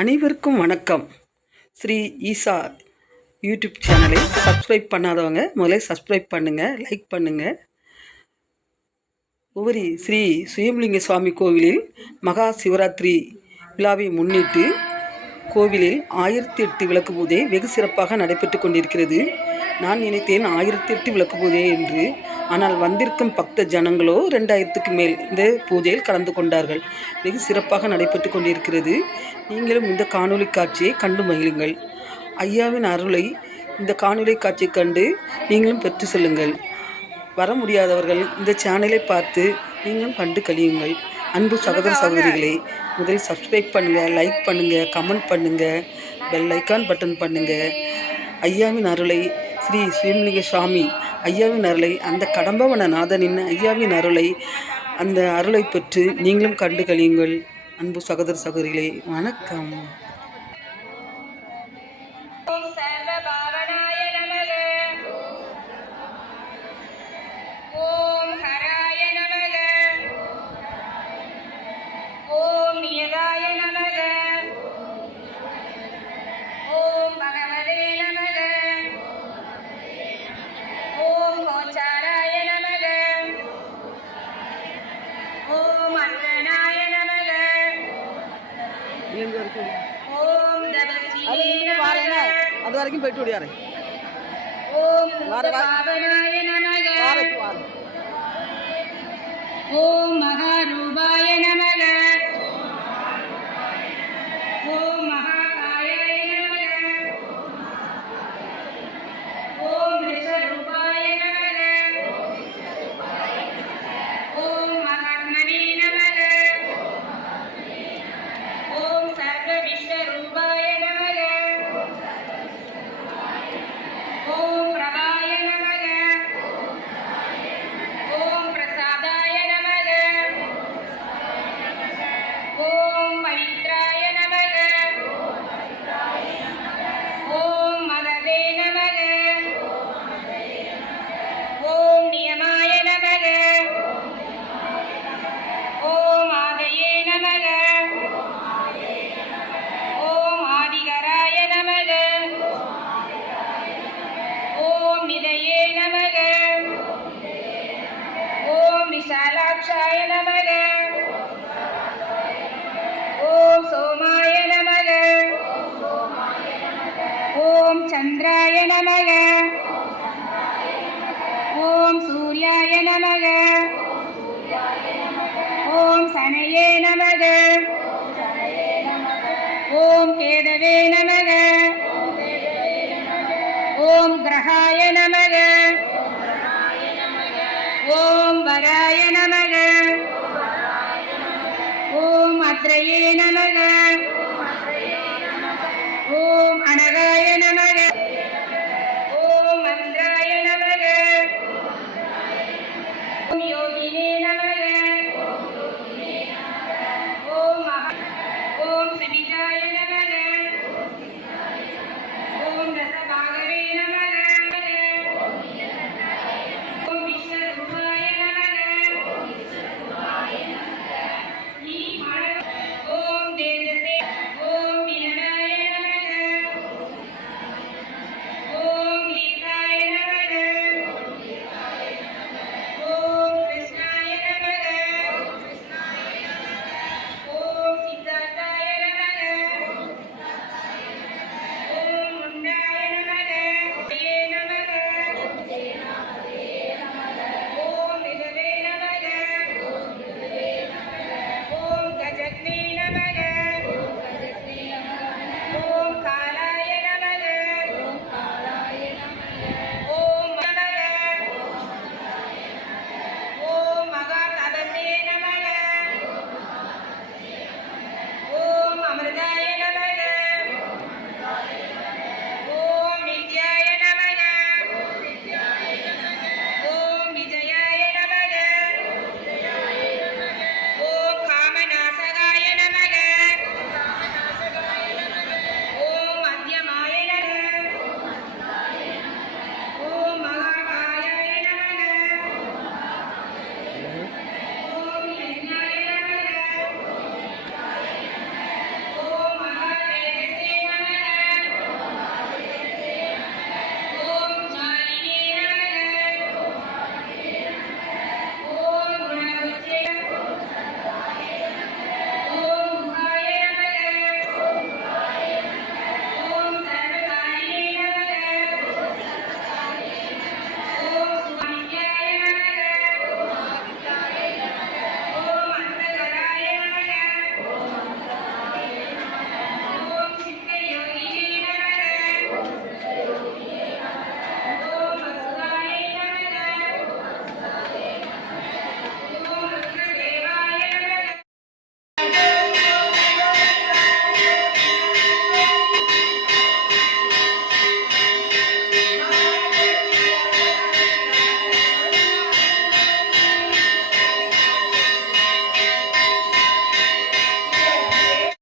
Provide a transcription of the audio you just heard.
அனைவருக்கும் வணக்கம். ஸ்ரீ ஈசா யூடியூப் சேனலை சப்ஸ்கிரைப் பண்ணாதவங்க முதல்ல சப்ஸ்கிரைப் பண்ணுங்கள், லைக் பண்ணுங்கள். உவரி ஸ்ரீ சுயம்புலிங்க சுவாமி கோவிலில் மகா சிவராத்திரி விழாவை முன்னிட்டு கோவிலில் 1008 விளக்கு பூஜை வெகு சிறப்பாக நடைபெற்று கொண்டிருக்கிறது. நான் நினைத்தேன் 1008 விளக்கு பூஜை என்று. ஆனால் வந்திருக்கும் பக்த ஜனங்களோ 2000க்கு மேல் இந்த பூஜையில் கலந்து கொண்டார்கள். வெகு சிறப்பாக நடைபெற்று கொண்டிருக்கிறது. நீங்களும் இந்த காணொளி காட்சியை கண்டு மகிழுங்கள். ஐயாவின் அருளை இந்த காணொளி காட்சியை கண்டு நீங்களும் பெற்று செல்லுங்கள். வர முடியாதவர்கள் இந்த சேனலை பார்த்து நீங்களும் கண்டு கழியுங்கள். அன்பு சகோதர சகோதரிகளே, முதலில் சப்ஸ்கிரைப் பண்ணுங்கள், லைக் பண்ணுங்கள், கமெண்ட் பண்ணுங்கள், பெல் ஐக்கான் பட்டன் பண்ணுங்கள். ஐயாவின் அருளை ஸ்ரீ சுயம்புலிங்க சுவாமி ஐயாவின் அருளை, அந்த கடம்பவன நாதனின் ஐயாவின் அருளை, அந்த அருளை பெற்று நீங்களும் கண்டு கழியுங்கள். அன்பு சகோதர சகோதரிகளே, வணக்கம். அது வரைக்கும் போயிட்டு ஓடியாரு. ஓம் மகாரூபாய நமக. ஓம் மகாகாயாய நமக. ஓம் ரிஷரூபாய நமக. ஓம் மகாத்மனே நமக. ஓம் சர்வவிஸ்வரூபாய நமக. ஓம் பிரபாய நமக. ஓம் பிரசாதாய நமக. ஓம் பவித்ராய நமக. ஓம் மகதே நமக. ஓம் நியமாய நமக. ஓம் ஆதயே நமக. ஓம் ஆதிகராய நமக. ஓம் நிதயே நமக. ஓம் விஷாலாட்சாய நமக. ஓம் சோமாய நமக. ஓம் சந்திராய நமக. ஓம் சூர்யாய நமக. ஓம் சனயே நமக. ஓம் கேதவே நமக. ஓம் கிரகாய நமக.